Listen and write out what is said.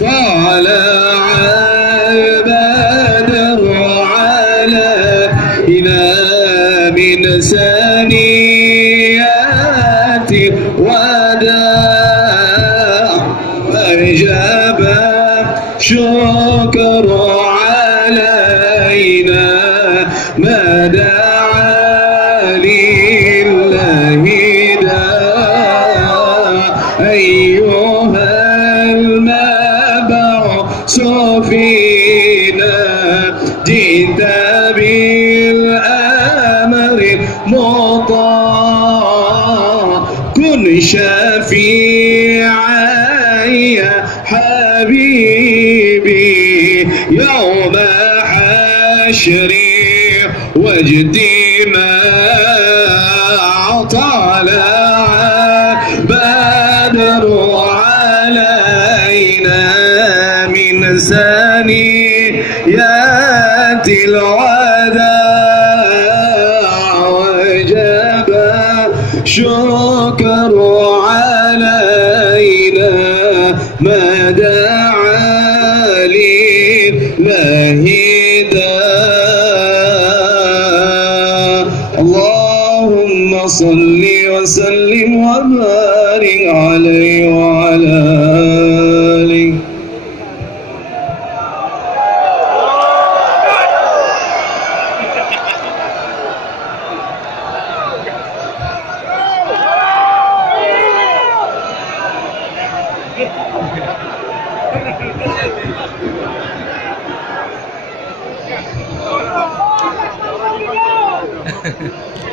طلع البدر علينا من ثنيات الوداع أجاب شكر علينا ما دعا لله داع أيها المبعوث فينا جئت بالأمر المطاع كن شفيعا يا حبيبي يوم حشري واجتماع طلع بدر علينا من ثنيات الوداع وجب شكر علينا ما دعا لله داع اللهم صل وسلم وبارك عليه وعلى آله Ha ha ha.